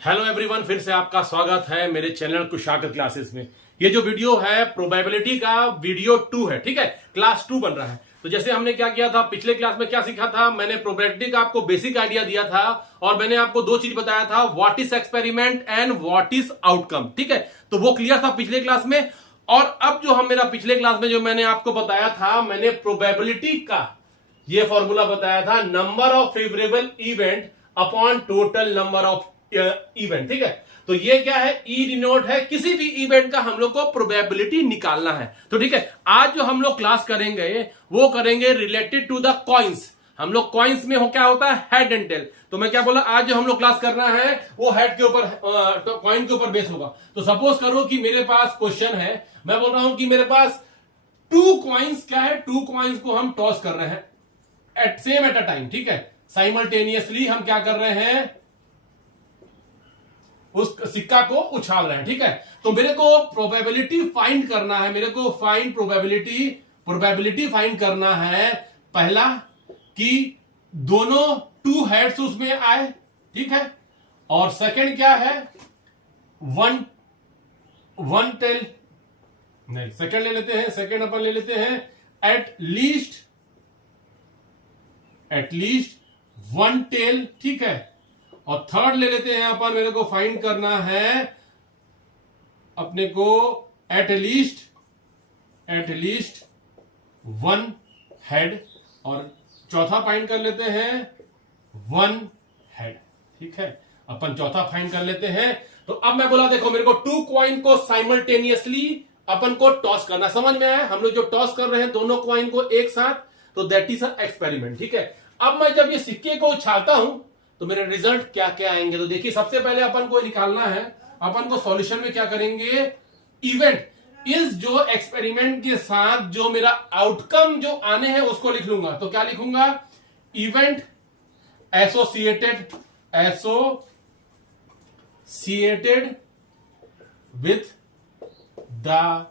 Hello everyone, फिर से आपका स्वागत है मेरे चैनल कुशागर क्लासेस में। ये जो वीडियो है प्रोबेबिलिटी का वीडियो 2 है, ठीक है। क्लास 2 बन रहा है। तो जैसे हमने क्या किया था पिछले क्लास में, क्या सीखा था, मैंने प्रोबेबिलिटी का आपको बेसिक आइडिया दिया था और मैंने आपको दो चीज बताया था, what is experiment and what is outcome, ठीक है। तो वो क्लियर था पिछले क्लास में। और अब जो हम मेरा पिछले क्लास में जो मैंने आपको बताया था, मैंने प्रोबेबिलिटी का ये फॉर्मूला बताया था, number of favourable event upon total number of event, ठीक है। तो ये क्या है, ई डिनोट है किसी भी इवेंट का हम लोग को प्रोबेबिलिटी निकालना है। तो ठीक है, आज जो हम लोग क्लास करेंगे वो करेंगे रिलेटेड टू द कॉइंस। हम लोग कॉइंस में हो क्या होता है, हेड एंड टेल। तो मैं क्या बोला, आज जो हम लोग क्लास करना है वो हेड के ऊपर, कॉइन के ऊपर बेस होगा। तो सपोज करो कि मेरे पास क्वेश्चन है, मैं बोल रहा हूं कि मेरे पास 2 कॉइंस क्या है, 2 कॉइंस को हम टॉस कर रहे हैं एट अ टाइम, ठीक है। साइमल्टेनियसली हम क्या कर रहे हैं, उस सिक्का को उछाल रहे हैं, ठीक है। तो मेरे को प्रोबेबिलिटी फाइंड करना है, मेरे को फाइंड प्रोबेबिलिटी फाइंड करना है। पहला कि दोनों 2 हेड्स उसमें आए, ठीक है। और सेकंड क्या है, वन टेल, नहीं सेकंड ले लेते हैं, सेकंड अपन ले लेते हैं एट लीस्ट 1 टेल, ठीक है। और थर्ड ले लेते हैं अपन, मेरे को फाइंड करना है अपने को एट लीस्ट 1 हेड। और चौथा फाइंड कर लेते हैं 1 हेड, ठीक है। अपन चौथा फाइंड कर लेते हैं। तो अब मैं बोला, देखो मेरे को 2 कॉइन को साइमल्टेनियसली अपन को टॉस करना, समझ में आया। हम लोग जो टॉस कर रहे हैं दोनों कॉइन को एक साथ, तो दैट इज अ एक्सपेरिमेंट, ठीक है। अब मैं जब ये सिक्के को उछालता हूं तो मेरे रिजल्ट क्या क्या आएंगे। तो देखिए, सबसे पहले अपन को निकालना है, अपन को सॉल्यूशन में क्या करेंगे, इवेंट इस जो एक्सपेरिमेंट के साथ जो मेरा आउटकम जो आने हैं उसको लिख लूंगा। तो क्या लिखूंगा, इवेंट एसोसिएटेड विथ द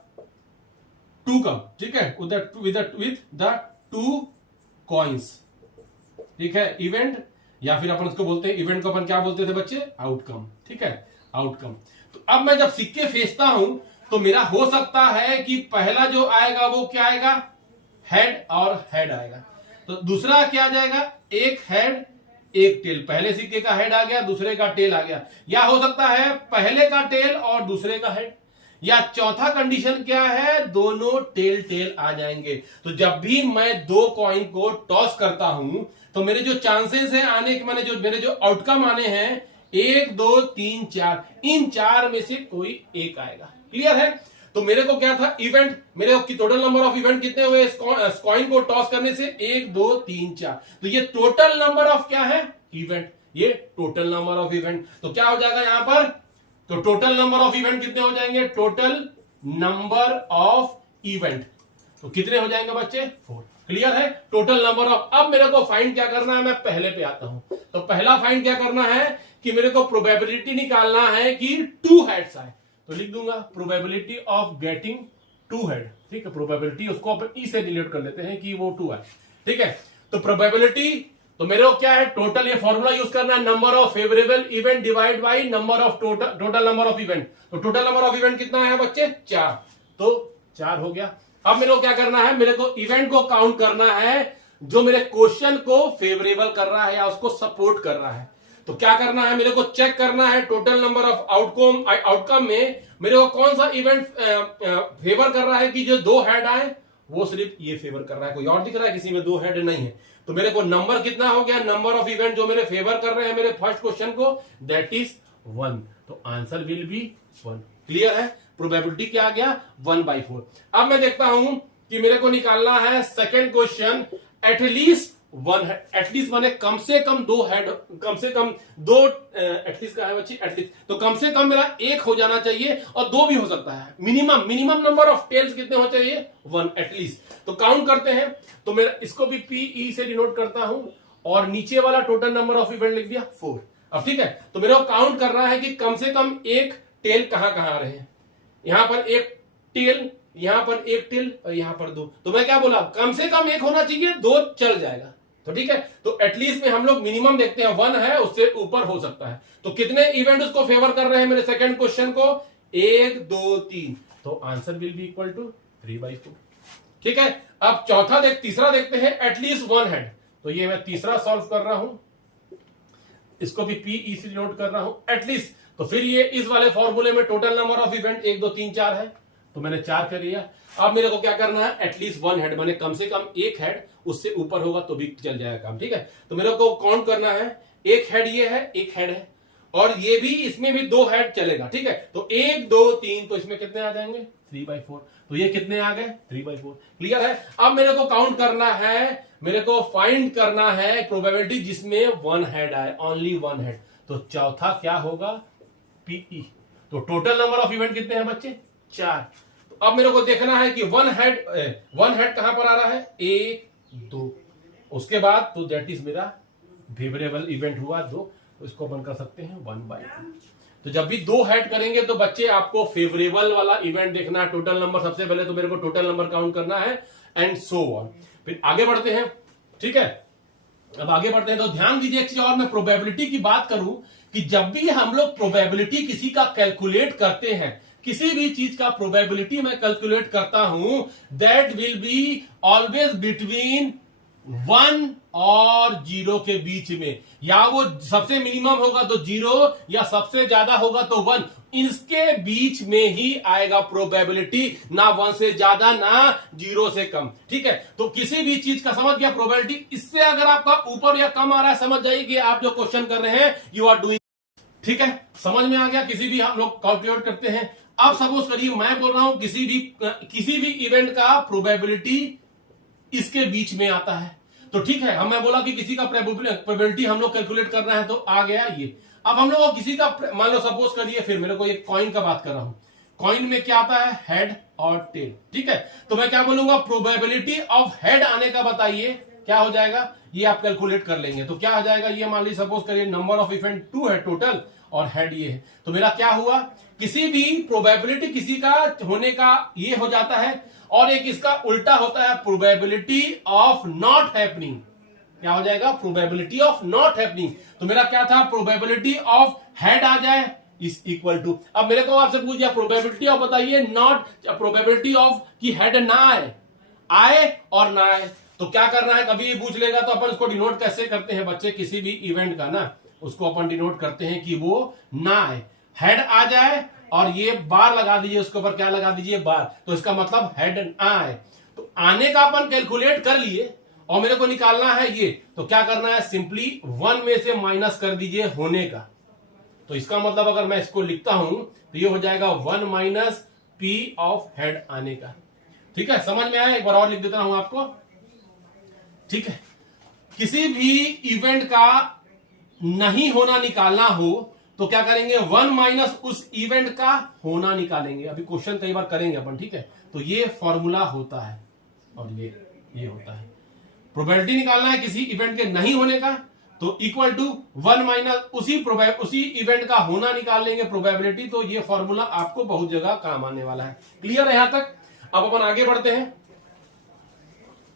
2 कम, ठीक है, विथ द 2 कॉइंस, ठीक है। इवेंट, या फिर अपन उसको बोलते हैं, इवेंट को अपन क्या बोलते थे बच्चे, आउटकम, ठीक है, आउटकम। तो अब मैं जब सिक्के फेंचता हूं तो मेरा हो सकता है कि पहला जो आएगा वो क्या आएगा, हेड और हेड आएगा। तो दूसरा क्या आ जाएगा, एक हेड एक टेल। पहले सिक्के का हेड आ गया, दूसरे का टेल आ गया। या हो सकता है पहले का टेल और दूसरे का हेड। या चौथा कंडीशन क्या है, दोनों टेल आ जाएंगे। तो जब भी मैं 2 कॉइन को टॉस करता हूं तो मेरे जो चांसेस हैं आने के, माने जो मेरे जो आउटकम आने हैं 1 2 3 4, इन 4 में से कोई एक आएगा। क्लियर है। तो मेरे को क्या था, इवेंट, मेरे को टोटल नंबर ऑफ इवेंट कितने हुए इस कॉइन को टॉस करने से, 1 2 3 4। तो ये टोटल नंबर ऑफ क्या है, इवेंट, ये टोटल नंबर ऑफ इवेंट। तो क्या हो जाएगा यहां पर, तो टोटल नंबर ऑफ इवेंट कितने हो जाएंगे, टोटल नंबर ऑफ इवेंट, तो कितने हो जाएंगे बच्चे, 4। क्लियर है, टोटल नंबर ऑफ। अब मेरे को फाइंड क्या करना है, मैं पहले पे आता हूं। तो पहला फाइंड क्या करना है कि मेरे को प्रोबेबिलिटी निकालना है कि 2 हेड्स आए। तो लिख दूंगा प्रोबेबिलिटी ऑफ गेटिंग 2 हेड, ठीक है। प्रोबेबिलिटी उसको अपन ई से डिलीट कर लेते हैं कि वो 2 आए, ठीक है। तो प्रोबेबिलिटी, तो मेरे को क्या है, टोटल, ये फॉर्मूला यूज करना है, number of favourable event divide by number of total number of event. तो टोटल नंबर ऑफ इवेंट कितना है बच्चे, 4। तो 4 हो गया। अब मेरे को क्या करना है, मेरे को इवेंट को काउंट करना है जो मेरे क्वेश्चन को फेवरेबल कर रहा है या उसको सपोर्ट कर रहा है। तो क्या करना है, मेरे को चेक करना है टोटल नंबर ऑफ आउटकम में मेरे को कौन सा इवेंट फेवर कर रहा है कि जो 2 हेड आए वो सिर्फ ये फेवर कर रहा है, कोई और दिख रहा है किसी में 2 हेड नहीं है। तो मेरे को नंबर कितना हो गया, नंबर ऑफ इवेंट जो मेरे फेवर कर रहे हैं मेरे फर्स्ट क्वेश्चन को, दैट इज 1। तो आंसर विल बी 1। क्लियर है, प्रोबेबिलिटी क्या आ गया, 1/4। अब मैं देखता हूं कि मेरे को निकालना है सेकंड क्वेश्चन, एटलीस्ट 1 है, एटलीस्ट माने कम से कम 2 हेड, कम से कम 2, एटलीस्ट का है बच्ची, एटलीस्ट, तो कम से कम मेरा 1 हो जाना चाहिए और 2 भी हो सकता है। मिनिमम नंबर ऑफ टेल्स कितने हो चाहिए, 1 एटलीस्ट। तो काउंट करते हैं, तो मेरा इसको भी पीई से डिनोट करता हूं और नीचे वाला टोटल नंबर ऑफ इवेंट लिख दिया 4। अब ठीक है, तो मेरे को काउंट करना है कि कम से कम 1 टेल कहां कहां आ रहे हैं। यहां पर 1 टेल, यहां पर 1 टेल और यहां पर 2। तो मैं क्या बोला, कम से कम 1 होना चाहिए, 2 चल जाएगा। तो ठीक है, तो एटलीस्ट में हम लोग मिनिमम देखते हैं 1 है, उससे ऊपर हो सकता है। तो कितने इवेंट उसको फेवर कर रहे हैं मेरे सेकंड क्वेश्चन को? 1 2 3। तो answer will be equal to 3/4। ठीक है, अब तीसरा देखते हैं, एटलीस्ट 1 हेड। तो ये मैं तीसरा सॉल्व कर रहा हूं, इसको भी पीई से नोट कर रहा हूं, एटलीस्ट। तो फिर ये इस वाले फॉर्मूले में टोटल नंबर ऑफ इवेंट 1 2 3 4 है, तो मैंने 4 कर लिया। अब मेरे को क्या करना है? एटलीस्ट 1 हेड, मैंने कम से कम 1 हेड, उससे ऊपर होगा तो भी चल जाएगा काम। ठीक है, तो मेरे को काउंट करना है, 1 हेड ये है, 1 हेड है, और ये भी, इसमें भी 2 हेड चलेगा। ठीक है, तो 1 2 3, तो इसमें कितने आ जाएंगे? 3/4। तो ये कितने आ गए? 3/4। क्लियर है? अब मेरे को काउंट करना है, मेरे को फाइंड करना है प्रोबेबिलिटी जिसमें 1 हेड आए, ओनली 1 हेड। तो चौथा क्या होगा? पीई। तो टोटल नंबर ऑफ इवेंट कितने हैं बच्चे? 4। तो अब मेरे को देखना है कि 1 हेड कहां पर आ रहा है? 1 2। उसके बाद तो दैट इज मेरा फेवरेबल इवेंट हुआ 2, तो इसको अपन कर सकते हैं 1/2। तो जब भी 2 हेड करेंगे तो बच्चे आपको फेवरेबल वाला इवेंट देखना है, टोटल नंबर। सबसे पहले तो मेरे को टोटल नंबर काउंट करना है, एंड सो ऑन। फिर आगे बढ़ते हैं। ठीक है, अब आगे बढ़ते हैं तो ध्यान दीजिए एक चीज और, मैं प्रोबेबिलिटी की बात करूं कि जब भी हम लोग प्रोबेबिलिटी किसी का कैलकुलेट करते हैं, किसी भी चीज का प्रोबेबिलिटी मैं कैलकुलेट करता हूं, that will be always between 1 और 0 के बीच में। या वो सबसे मिनिमम होगा तो 0, या सबसे ज्यादा होगा तो 1। इसके बीच में ही आएगा प्रोबेबिलिटी, ना 1 से ज्यादा ना 0 से कम। ठीक है, तो किसी भी चीज का समझ गया प्रोबेबिलिटी। इससे अगर आपका ऊपर या कम आ रहा है, समझ जाइए कि आप जो क्वेश्चन कर रहे हैं यू आर डूइंग। ठीक है, समझ में आ गया? किसी भी हम लोग कैलकुलेट करते हैं। अब सपोज करिए मैं बोल रहा हूं किसी भी इवेंट का प्रोबेबिलिटी इसके बीच में आता है, तो ठीक है, मैं बोला कि किसी का प्रोबेबिलिटी हम लोग कैलकुलेट करना है, तो आ गया ये। अब हम लोग किसी का, मान लो सपोज करिए, फिर मेरे को एक कॉइन का बात कर रहा हूं, कॉइन में क्या आता है? हेड और टेल। ठीक है, तो मैं क्या बोलूंगा? प्रोबेबिलिटी ऑफ हेड आने का बताइए, क्या हो जाएगा? ये आप कैलकुलेट कर लेंगे, तो क्या हो जाएगा? ये मान लीजिए सपोज करिए नंबर ऑफ इवेंट 2 है टोटल, और हेड ये है, तो मेरा क्या हुआ? किसी भी प्रोबेबिलिटी किसी का होने का ये हो जाता है, और एक इसका उल्टा होता है, प्रोबेबिलिटी ऑफ नॉट हैपनिंग। क्या हो जाएगा? Probability of not happening. तो मेरा क्या था? प्रोबेबिलिटी ऑफ हेड आ जाए इज इक्वल टू, अब मेरे को आपसे पूछ दिया प्रोबेबिलिटी ऑफ, बताइए नॉट, प्रोबेबिलिटी ऑफ कि हेड ना आए और ना आए, तो क्या करना है? कभी ये पूछ लेगा तो अपन उसको डिनोट कैसे करते हैं बच्चे? किसी भी इवेंट का ना, उसको अपन डिनोट करते हैं कि वो ना आए, हेड आ जाए, और ये बार लगा दीजिए, उसके ऊपर क्या लगा दीजिए? बार। तो इसका मतलब हेड ना आए। तो आने का अपन कैलकुलेट कर लिए, और मेरे को निकालना है ये, तो क्या करना है? सिंपली 1 में से माइनस कर दीजिए होने का। तो इसका मतलब अगर मैं इसको लिखता हूं तो ये हो जाएगा 1 माइनस पी ऑफ हेड आने का। ठीक है, समझ में आया? एक बार और लिख देता हूं आपको। ठीक है, किसी भी इवेंट का नहीं होना निकालना हो तो क्या करेंगे? 1 माइनस उस इवेंट का होना निकालेंगे। अभी क्वेश्चन कई बार करेंगे अपन। ठीक है, तो ये फॉर्मूला होता है, और ये होता है। प्रोबेबिलिटी निकालना है किसी इवेंट के नहीं होने का, तो इक्वल टू 1 माइनस उसी इवेंट का होना निकाल लेंगे प्रोबेबिलिटी। तो ये फॉर्मूला आपको बहुत जगह काम आने वाला है। क्लियर है यहां तक? अब अपन आगे बढ़ते हैं।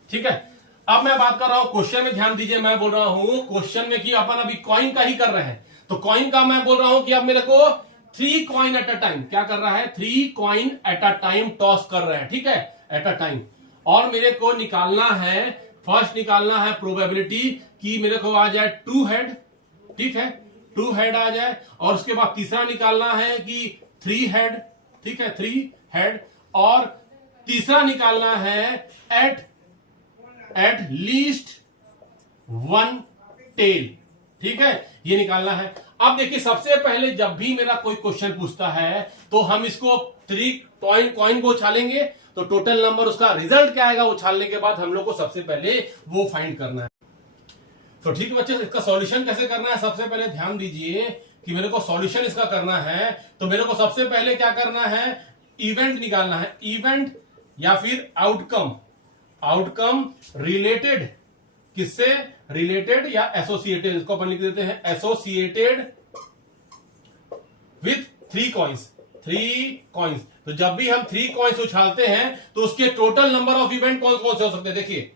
ठीक है, अब मैं बात कर रहा हूं क्वेश्चन में, ध्यान दीजिए। मैं बोल रहा हूं क्वेश्चन में कि अपन अभी कॉइन का ही कर रहे हैं, तो कॉइन का मैं बोल रहा हूं कि अब मेरे को 3 कॉइन एट अ टाइम, क्या कर रहा है? 3 coin at a time toss कर रहे हैं। ठीक है, एट अ टाइम। और मेरे को निकालना है, फर्स्ट निकालना है प्रोबेबिलिटी कि मेरे को आ जाए 2 हेड। ठीक है, 2 हेड आ जाए, और उसके बाद तीसरा निकालना है कि 3 हेड। ठीक है, 3 हेड, और तीसरा निकालना है एट लीस्ट 1 टेल। ठीक है, ये निकालना है। अब देखिए, सबसे पहले जब भी मेरा कोई क्वेश्चन पूछता है तो हम इसको 3 कॉइन को उछालेंगे, तो टोटल नंबर, उसका रिजल्ट क्या आएगा उछालने के बाद, हम लोग को सबसे पहले वो फाइंड करना है। तो ठीक है बच्चे, इसका सॉल्यूशन कैसे करना है? सबसे पहले ध्यान दीजिए कि मेरे को सॉल्यूशन इसका करना है, तो मेरे को सबसे पहले क्या करना है? इवेंट निकालना है। इवेंट या फिर आउटकम रिलेटेड, किससे रिलेटेड या एसोसिएटेड, इसको अपन लिख देते हैं एसोसिएटेड विथ 3 कॉइन्स। 3 कॉइन्स, तो जब भी हम 3 कॉइन्स उछालते हैं तो उसके टोटल नंबर ऑफ इवेंट कौन कौन से हो सकते हैं? देखिए,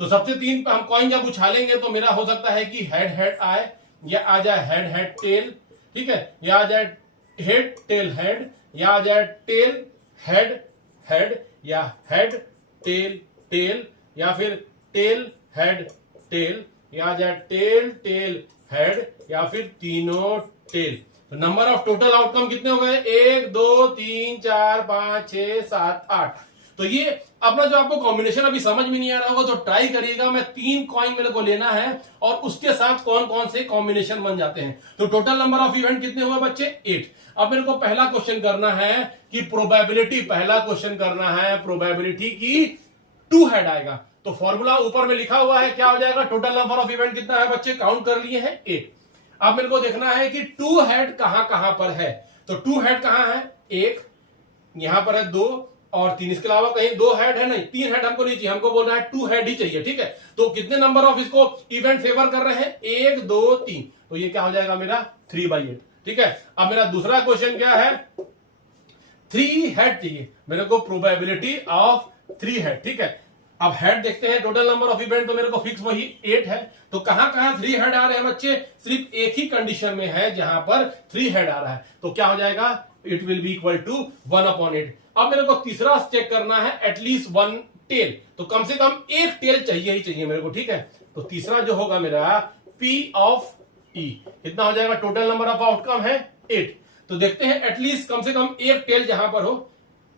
तो सबसे 3 हम कॉइन जब उछालेंगे तो मेरा हो सकता है कि हेड हेड आए, या आ जाए हेड हेड टेल, ठीक है, या आ जाए हेड टेल हेड, या आ जाए टेल हेड हेड, या हेड टेल टेल, या फिर टेल हेड टेल, या आ जाए टेल टेल हेड, या फिर तीनों टेल। तो नंबर ऑफ टोटल आउटकम कितने हो गए? 1 2 3 4 5 6 7 8। तो ये अपना जो आपको कॉम्बिनेशन अभी समझ में नहीं आ रहा होगा तो ट्राई करिएगा। मैं 3 कॉइन मेरे को लेना है और उसके साथ कौन कौन से कॉम्बिनेशन बन जाते हैं। तो टोटल नंबर ऑफ इवेंट कितने हुए बच्चे? 8। अब मेरे को पहला क्वेश्चन करना है कि प्रोबेबिलिटी, पहला क्वेश्चन करना है प्रोबेबिलिटी की 2 हेड आएगा। तो फॉर्मूला ऊपर में लिखा हुआ है, क्या हो जाएगा? टोटल नंबर ऑफ इवेंट कितना है बच्चे? काउंट कर लिए हैं 8। अब मेरे को देखना है कि 2 हेड कहां पर है। तो 2 हेड कहां है? 1 यहां पर है, 2 और 3। इसके अलावा कहीं 2 हेड है नहीं, 3 हेड हमको नहीं चाहिए, हमको बोल रहा है 2 हेड ही चाहिए, ठीक है। तो कितने नंबर ऑफ इसको इवेंट फेवर कर रहे हैं? 1 2 3। तो ये क्या हो जाएगा मेरा? 3/8, ठीक है। अब मेरा दूसरा क्वेश्चन क्या है? 3 हेड चाहिए मेरे को, प्रोबेबिलिटी ऑफ 3 हेड, ठीक है। अब हेड देखते हैं, टोटल नंबर ऑफ इवेंट तो मेरे को फिक्स वही 8 है। तो कहां 3 हेड आ रहे हैं बच्चे? सिर्फ एक ही कंडीशन में है जहां पर 3 हेड आ रहा है। तो क्या हो जाएगा? It will be equal to 1/8। अब मेरे को तीसरा चेक करना है, एटलीस्ट 1 टेल। तो कम से कम एक टेल चाहिए ही चाहिए मेरे को, ठीक है। तो तीसरा जो होगा मेरा P ऑफ E, कितना हो जाएगा? टोटल नंबर ऑफ आउटकम है 8। तो देखते हैं एटलीस्ट कम से कम एक टेल जहां पर हो।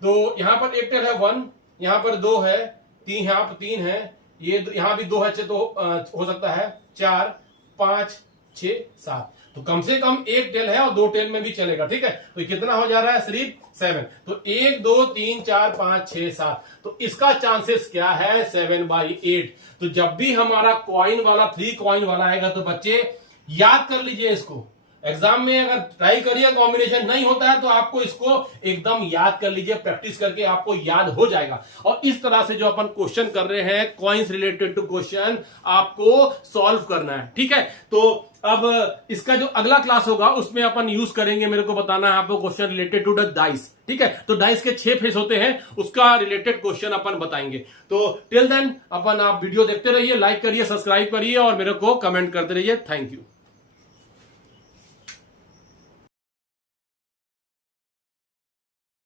तो यहां पर एक टेल है 1, यहां पर 2 है, 3 यहां पर 3 है, ये यहां भी 2 है, तो हो सकता है 4 5 6 7। तो कम से कम एक टेल है और 2 टेल में भी चलेगा, ठीक है। तो ये कितना हो जा रहा है? सिर्फ 7। तो 1 2 3 4 5 6 7। तो इसका चांसेस क्या है? 7/8। तो जब भी हमारा कॉइन वाला 3 कॉइन वाला आएगा तो बच्चे याद कर लीजिए इसको। एग्जाम में अगर ट्राई करिए, कॉम्बिनेशन नहीं होता है तो आपको इसको एकदम याद कर लीजिए, प्रैक्टिस करके आपको याद हो जाएगा। और इस तरह से जो अपन क्वेश्चन कर रहे हैं कॉइन्स रिलेटेड टू क्वेश्चन, आपको सॉल्व करना है, ठीक है। तो अब इसका जो अगला क्लास होगा उसमें अपन यूज करेंगे, मेरे को बताना है आपको question related to the dice, ठीक है। तो डाइस के 6 फेस होते हैं, उसका रिलेटेड क्वेश्चन अपन बताएंगे। तो टिल देन अपन आप वीडियो देखते रहिए, लाइक करिए, सब्सक्राइब करिए और मेरे को कमेंट करते रहिए। Thank you.